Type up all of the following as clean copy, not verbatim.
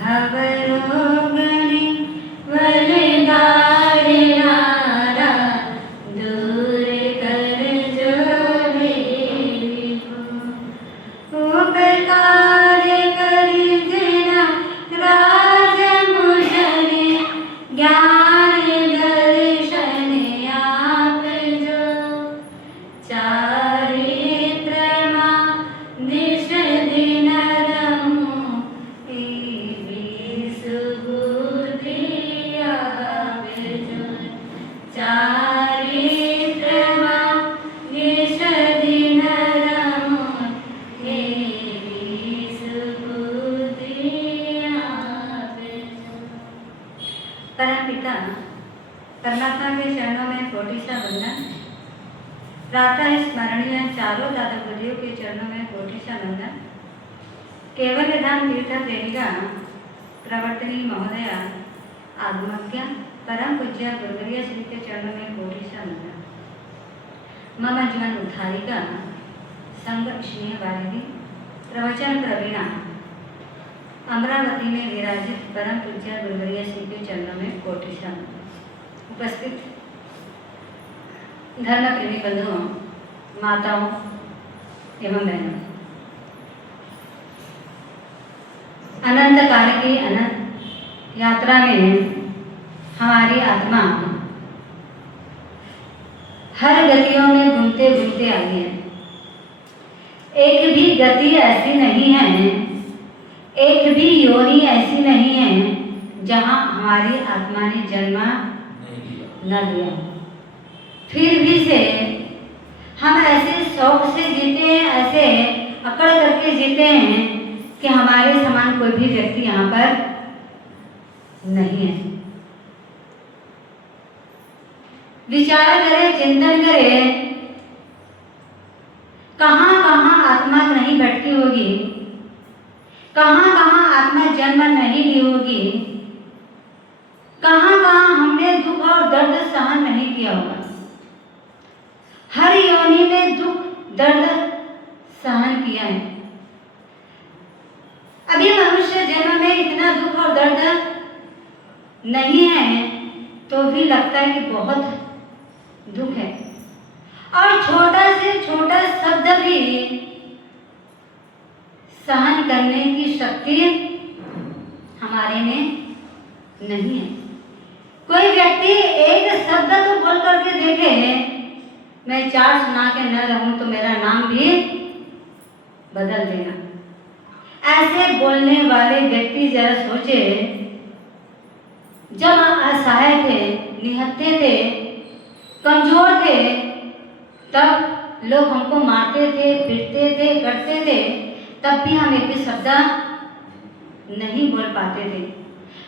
घबरोगनि वरदारनारा दूर कर जो हे विभु। उपकार करि जना राज मुझने ज्ञान दर्शन आप जो। चारित्रमा दिश दिन रहूं सुबुद्धि आप जो। चारित्रमा दिश दिन रहूं सुबुद्धि आप जो। परमपिता परमात्मा के चरणों में कोटि सा वंदन। प्रातः स्मरणीय चारों दादा बुद्धियों के चरणों में कोटि सा वंदन। केवल धाम तीर्थ प्रेमिका प्रवर्तनी महोदया आगमज्ञा परम पूज्य गुरुवर्य श्री के चरणों में कोटि सा वंदन। मम जीवन उद्धारिका संग स्नेह वारिणी प्रवचन प्रवीणा अमरावती में विराजित परम पूज्य गुरुवर्य श्री के चरणों में कोटि सा वंदन। उपस्थित धर्म प्रेमी बंधुओं, माताओं एवं बहनों, अनंत काल की अनंत यात्रा में हमारी आत्मा हर गतियों में घूमते घूमते आई है। एक भी गति ऐसी नहीं है, एक भी योनि ऐसी नहीं है जहां हमारी आत्मा ने जन्म न लिया। फिर भी से हम ऐसे शौक से जीते हैं, ऐसे अकड़ करके जीते हैं कि हमारे समान कोई भी व्यक्ति यहाँ पर नहीं है। विचार करें, चिंतन करें, कहाँ कहाँ आत्मा नहीं भटकी होगी, कहाँ कहाँ आत्मा जन्म नहीं ली होगी, कहाँ कहाँ हमने दुख और दर्द सहन नहीं किया होगा। हर योनि में दुख दर्द सहन किया है। अभी मनुष्य जन्म में इतना दुख और दर्द नहीं है तो भी लगता है कि बहुत दुख है। और छोटा से छोटा शब्द भी सहन करने की शक्ति हमारे में नहीं है। कोई व्यक्ति एक शब्द तो बोल करके देखे, मैं चार सुना के न रहूं तो मेरा नाम भी बदल देना। ऐसे बोलने वाले व्यक्ति जरा सोचे, जब असहाय थे, निहत्थे थे, कमजोर थे, तब लोग हमको मारते थे, पीटते थे, करते थे, तब भी हम एक भी शब्द नहीं बोल पाते थे।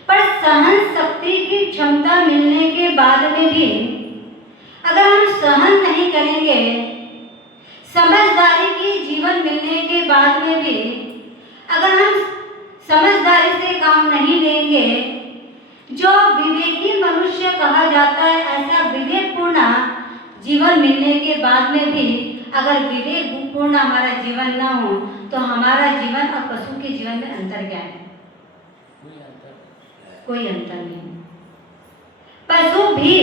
पर सहन शक्ति की क्षमता मिलने के बाद में भी अगर हम सहन नहीं करेंगे, समझदारी की जीवन मिलने के बाद में भी अगर हम समझदारी से काम नहीं लेंगे, जो विवेकी मनुष्य कहा जाता है, ऐसा विवेकपूर्ण जीवन मिलने के बाद में भी अगर विवेकपूर्ण हमारा जीवन न हो तो हमारा जीवन और पशु के जीवन में अंतर क्या है? कोई अंतर नहीं। पशु भी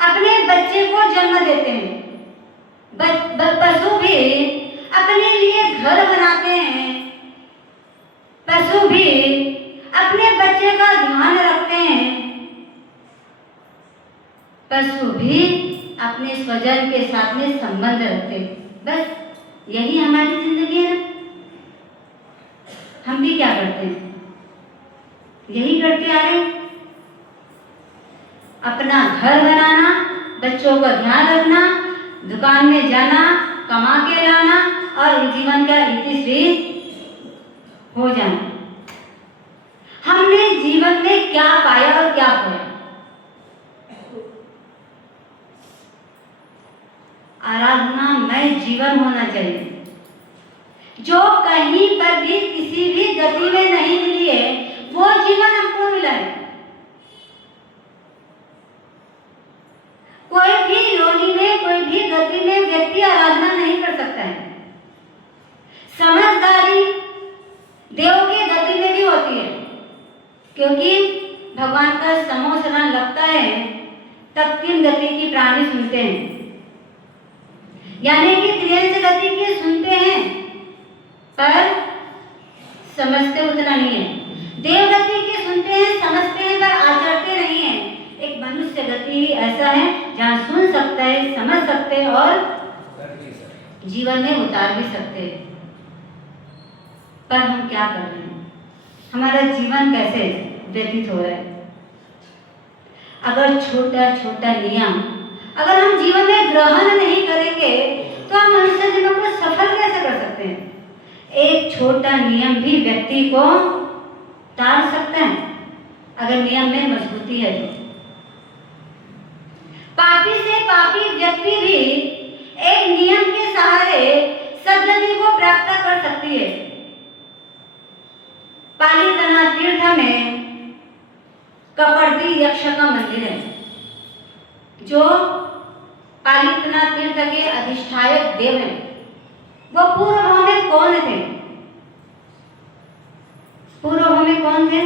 अपने बच्चे को जन्म देते हैं, पशु भी अपने लिए घर बनाते हैं, पशु भी अपने बच्चे का ध्यान रखते हैं, पशु भी अपने स्वजन के साथ में संबंध रखते हैं। बस यही हमारी जिंदगी है ना। हम भी क्या करते हैं? यही करते आ रहे हैं। अपना घर बनाना, बच्चों का ध्यान रखना, दुकान में जाना, कमा के लाना और जीवन का इतिश्री हो जाना। हमने जीवन में क्या पाया और क्या खोया? आराधनामय जीवन होना चाहिए। जो कहीं पर भी किसी भी गति में नहीं मिली है, वो जीवन हमको मिला है। कोई भी योनि में, कोई भी गति में व्यक्ति आराधना नहीं कर सकता है। समझदारी क्योंकि भगवान का समूह शरण लगता है तब 3 गति की प्राणी सुनते हैं, यानी कि त्रियंश गति की सुनते हैं पर समझते उतना नहीं है। देव गति की सुनते हैं, समझते हैं पर आचरते नहीं है। एक मनुष्य गति ऐसा है जहाँ सुन सकता है, समझ सकते हैं और जीवन में उतार भी सकते हैं। पर हम क्या कर रहे हैं, हमारा जीवन कैसे व्यतीत हो रहा है? अगर छोटा छोटा नियम अगर हम जीवन में ग्रहण नहीं करेंगे तो हम मनुष्य जीवन को सफल कैसे कर सकते हैं? एक छोटा नियम भी व्यक्ति को तार सकता है अगर नियम में मजबूती है तो। पापी से पापी व्यक्ति भी एक नियम के सहारे सद्गति को प्राप्त कर सकती है। पालीतना तीर्थ में कपर्दी यक्ष का मंदिर है, जो पालीतना तीर्थ के अधिष्ठायक देव हैं। वो पूर्व में कौन थे? पूर्व में कौन थे?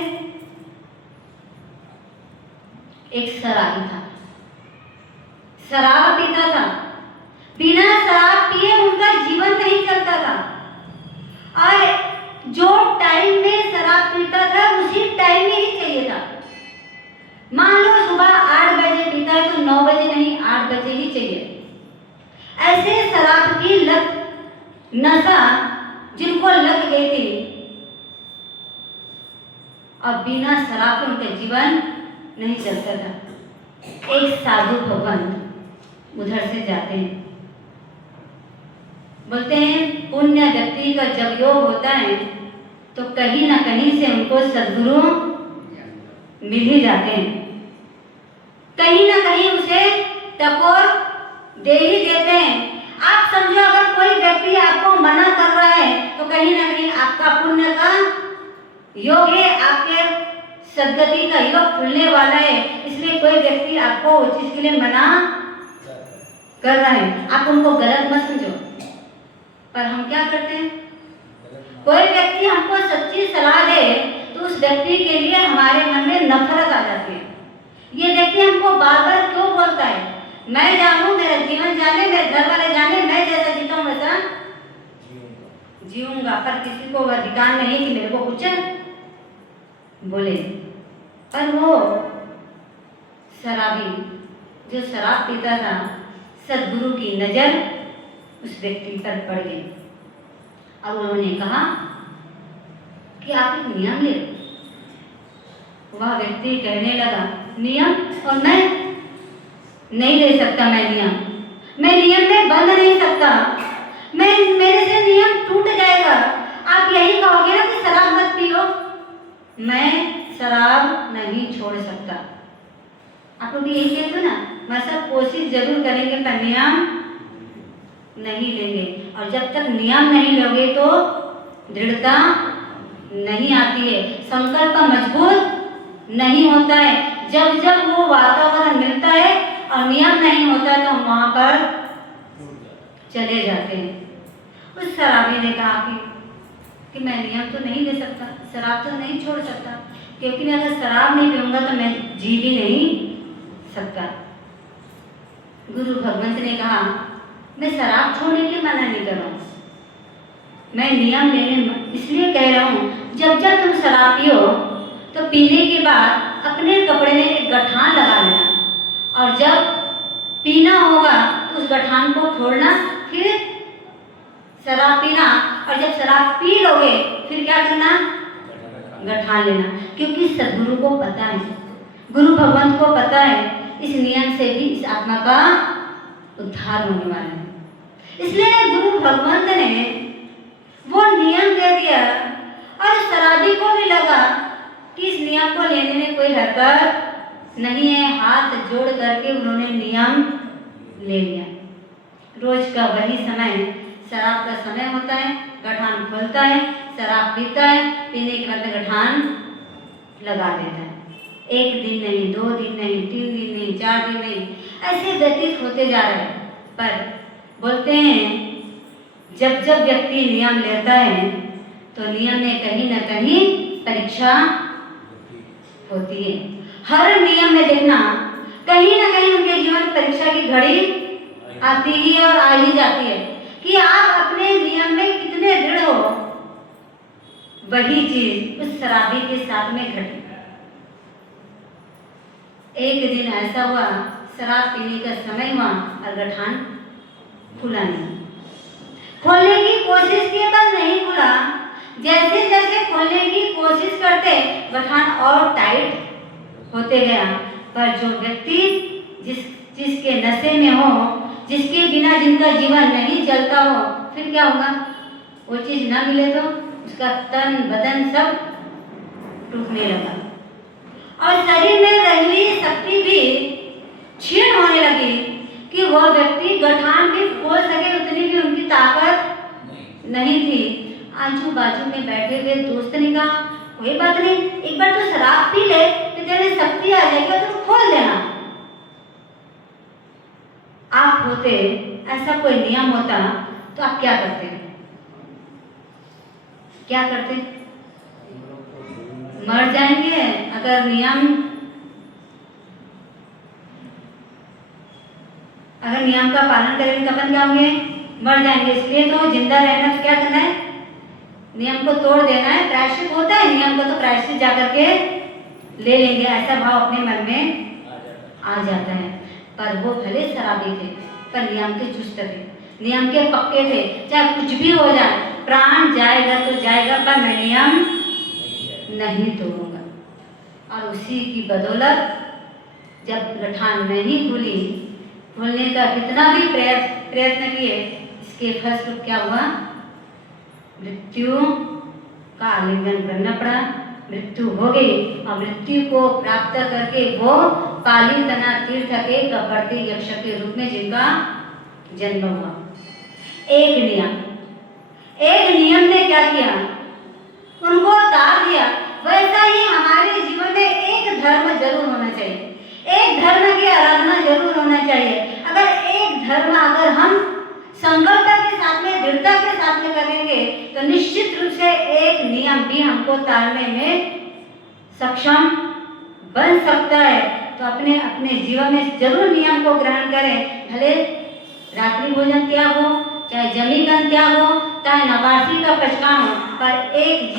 एक शराबी था, शराब पीता था। बिना शराब पिए उनका जीवन नहीं चलता था और जो टाइम में शराब पीता था उसी टाइम में ही चाहिए था। मान लो सुबह 8 बजे पीता है तो 9 बजे नहीं, 8 बजे ही चाहिए। ऐसे शराब की लत नशा जिनको लग गई थी और बिना शराब के उनका जीवन नहीं चलता था। एक साधु भगवान उधर से जाते हैं, बोलते हैं पुण्य व्यक्ति का जब योग होता है तो कहीं ना कहीं से उनको सद्गुरु मिल ही जाते हैं, कहीं ना कहीं उसे टकोर दे ही देते हैं। आप समझो अगर कोई व्यक्ति आपको मना कर रहा है तो कहीं ना कहीं आपका पुण्य का योग है, आपके सद्गति का योग खुलने वाला है। इसलिए कोई व्यक्ति आपको उस चीज के लिए मना कर रहा है, आप उनको गलत मत समझो। पर हम क्या करते हैं, कोई व्यक्ति हमको सच्ची सलाह दे तो उस व्यक्ति के लिए हमारे मन में नफरत आ जाती है। ये व्यक्ति हमको बार बार क्यों बोलता है? मैं जानूं, मेरा जीवन जाने, मेरे घर वाले जाने, मैं जैसा जीता हूँ वैसा जीऊंगा, पर किसी को अधिकार नहीं कि मेरे को कुछ बोले। पर वो शराबी जो शराब पीता था, सद्गुरु की नजर उस व्यक्ति पर पड़ गई। अब उन्होंने कहा कि आप एक नियम ले। वह व्यक्ति कहने लगा नियम, और मैं नहीं ले सकता, मैं नियम में बंध नहीं सकता, मेरे से नियम टूट जाएगा। आप यही कहोगे ना कि शराब मत पियो, मैं शराब नहीं छोड़ सकता। आप लोग यही कहते हो ना, मैं सब कोशिश जरूर करेंगे पर नियम नहीं लेंगे। और जब तक नियम नहीं लोगे तो दृढ़ता नहीं आती है, संकल्प मजबूत नहीं होता है। जब जब वो वातावरण मिलता है और नियम नहीं होता तो हम वहां पर चले जाते हैं। उस शराबी ने कहा कि मैं नियम तो नहीं ले सकता, शराब तो नहीं छोड़ सकता, क्योंकि मैं अगर शराब नहीं पीऊंगा तो मैं जी भी नहीं सकता। गुरु भगवंत ने कहा मैं शराब छोड़ने के लिए मना नहीं कर रहा हूँ, मैं नियम लेने इसलिए कह रहा हूँ। जब जब तुम शराब पियो तो पीने के बाद अपने कपड़े में एक गठान लगा लेना, और जब पीना होगा तो उस गठान को खोलना, फिर शराब पीना, और जब शराब पी लोगे फिर क्या करना, गठान लेना। क्योंकि सद्गुरु को पता है, गुरु भगवंत को पता है इस नियम से भी इस आत्मा का उद्धार होने वाला है। इसलिए गुरु भगवंत ने वो नियम दे दिया, और शराबी को भी लगा कि इस नियम को लेने में कोई हरकत नहीं है। हाथ जोड़ करके उन्होंने नियम ले लिया। रोज का वही समय शराब का समय होता है, गठान खोलता है, शराब पीता है, पीने के बाद गठान लगा देता है। 1 दिन नहीं, 2 दिन नहीं, 3 दिन नहीं, 4 दिन नहीं, ऐसे व्यतीत होते जा रहे हैं। पर बोलते हैं जब जब व्यक्ति नियम लेता है तो नियम में कहीं ना कहीं परीक्षा होती है। हर नियम में देखना कहीं ना कहीं उनके जीवन परीक्षा की घड़ी आती ही और आ ही जाती है कि आप अपने नियम में कितने दृढ़ हो। वही चीज उस शराबी के साथ में घटी। एक दिन ऐसा हुआ, शराब पीने का समय हुआ और गठान खुला नहीं। खोलने की कोशिश की पर नहीं खुला। जैसे जैसे खोलने की कोशिश करते गठान और टाइट होते गया। पर जो व्यक्ति जिसके नशे में हो, जिसके बिना जिनका जीवन नहीं चलता हो, फिर क्या होगा? वो चीज ना मिले तो उसका तन बदन सब टूटने लगा और शरीर में रही शक्ति भी क्षीण होने लगी कि वह व्यक्ति गठान भी खोल सके उतनी भी उनकी ताकत नहीं थी। आजू बाजू में बैठे हुए दोस्त ने कहा, कोई बात नहीं, एक बार तो शराब पी ले तो तेरे शक्ति आ जाएगी तो खोल देना। आप होते, ऐसा कोई नियम होता तो आप क्या करते? क्या करते? मर जाएंगे। अगर नियम का पालन करेंगे तो अपन क्या होंगे? मर जाएंगे। इसलिए तो जिंदा रहना तो क्या करना है? नियम को तोड़ देना है। प्रायश्चित होता है नियम को, तो प्रायश्चित जाकर के ले लेंगे, ऐसा भाव अपने मन में आ जाता है। पर वो भले शराबी थे पर नियम के चुस्त थे, नियम के पक्के थे। चाहे कुछ भी हो जाए, प्राण जाएगा तो जाएगा पर मैं नियम नहीं तोड़ूंगा। और उसी की बदौलत जब गठान नहीं खुली, खोलने का कितना भी प्रयत्न किए, इसके फलस्वरूप क्या हुआ? मृत्यु का आलिंगन करना पड़ा। मृत्यु हो गई और मृत्यु को प्राप्त करके वो पाली तना तीर्थ के कपड़ते यक्ष के रूप में जिनका जन्म हुआ। एक नियम ने क्या किया? उनको तार दिया। वैसा ही हमारे जीवन में एक धर्म जरूर होना चाहिए, एक धर्म की आराधना जरूर होना चाहिए। अगर एक धर्म अगर हम संकल्प के साथ में, दृढ़ता के साथ में करेंगे तो निश्चित रूप से एक नियम भी हमको तारने में सक्षम बन सकता है। तो अपने अपने जीवन में जरूर नियम को ग्रहण करें। भले रात्रि भोजन त्याग हो, चाहे जमीकन त्याग हो, चाहे नवासी का पचकान हो, पर एक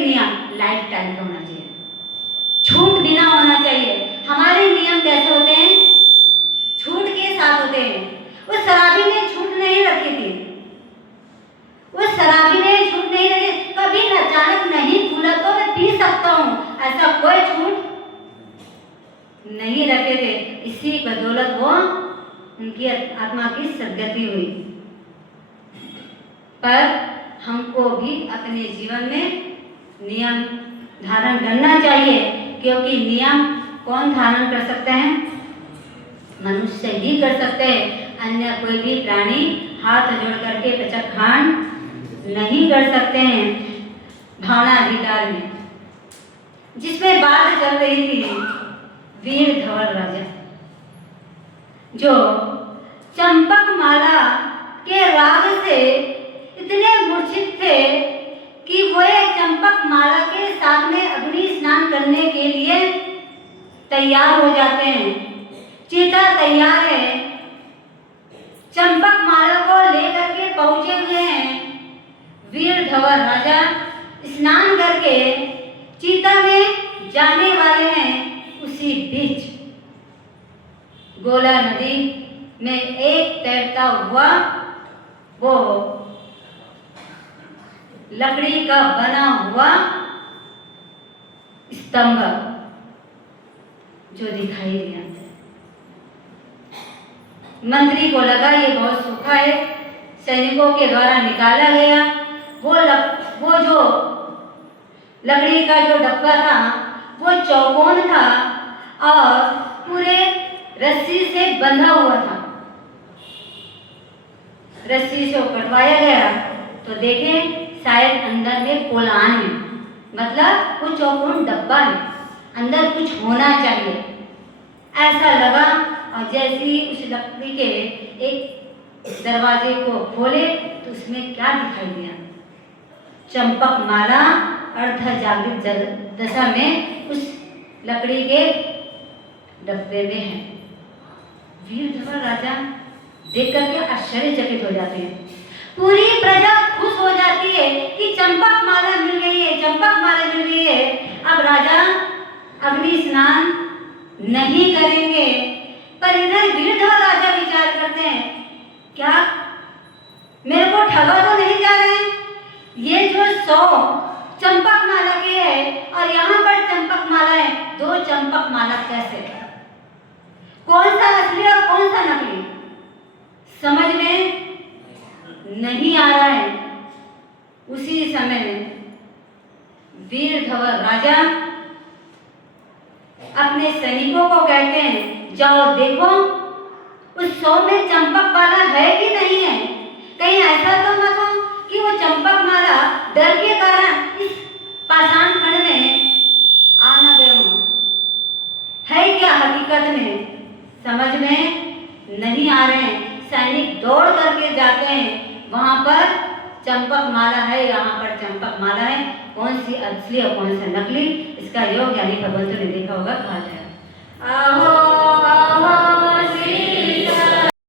नियम लाइफ टाइम का होना चाहिए, छूट बिना होना चाहिए। हमारे नियम कैसे होते हैं? छूट के साथ होते हैं। उस शराबी ने छूट नहीं रखी थी, उस शराबी ने छूट नहीं रखी। कभी अचानक नहीं खुला तो मैं पी सकता हूँ, ऐसा कोई छूट नहीं रखे थे। इसी बदौलत वो उनकी आत्मा की सद्गति हुई। पर हमको भी अपने जीवन में नियम धारण करना चाहिए, क्योंकि नियम कौन धारण कर सकते हैं? मनुष्य ही कर सकते हैं। अन्य कोई भी प्राणी हाथ जोड़ करके पचखांड नहीं कर सकते हैं। भावना अधिकार में जिसमें बात चल रही थी, वीर धवल राजा जो चंपक माला के राग से इतने मूर्छित थे कि वो एक चंपक माला के साथ में अग्नि स्नान करने के लिए तैयार हो जाते हैं। चीता तैयार है, चंपक माला को लेकर के पहुंचे हुए हैं। वीर धवल राजा स्नान करके चीता में जाने वाले हैं। उसी बीच गोला नदी में एक तैरता हुआ वो लकड़ी का बना हुआ स्तंभ जो दिखाई दिया। मंत्री को लगा ये बहुत सूखा है, सैनिकों के द्वारा निकाला गया। वो जो लकड़ी का जो डब्बा था वो चौकोन था और पूरे रस्सी से बंधा हुआ था। रस्सी से कटवाया गया तो देखें शायद अंदर में पोलान है, मतलब वो चौकोन डब्बा है, अंदर कुछ होना चाहिए ऐसा लगा। और जैसे ही उस लकड़ी के एक दरवाजे को खोले तो उसमें क्या दिखाई दिया? चंपक माला अर्ध जागृत दशा में उस लकड़ी के डब्बे में है। वीरधवल राजा देख करके आश्चर्यचकित हो जाते हैं। पूरी प्रजा खुश हो जाती है कि चंपक माला मिल गई है, चंपक माला मिल गई है। अब राजा अग्नि स्नान नहीं करेंगे, पर इधर वीरधवल राजा विचार करते हैं, क्या मेरे को ठगा तो नहीं जा रहे हैं? ये जो 100 चंपक माला की है और यहाँ पर चंपक माला है, 2 चंपक माला कैसे? कौन सा असली और कौन सा नकली समझ में नहीं आ रहा है। उसी समय में वीरधवल राजा अपने सैनिकों को कहते हैं, जाओ देखो उस 100 में चंपक माला है कि नहीं है। कहीं ऐसा तो मत हो कि वो चंपक माला डर के कारण इस पाषाण खंड में आ न गए हो। है क्या हकीकत में समझ में नहीं आ रहे हैं। सैनिक दौड़ करके जाते हैं, वहां पर चंपक माला है, यहाँ पर चंपक माला है। कौन सी असली और कौन सा नकली, इसका योग यानी भगवंतों ने देखा होगा, कहा जाए। आहो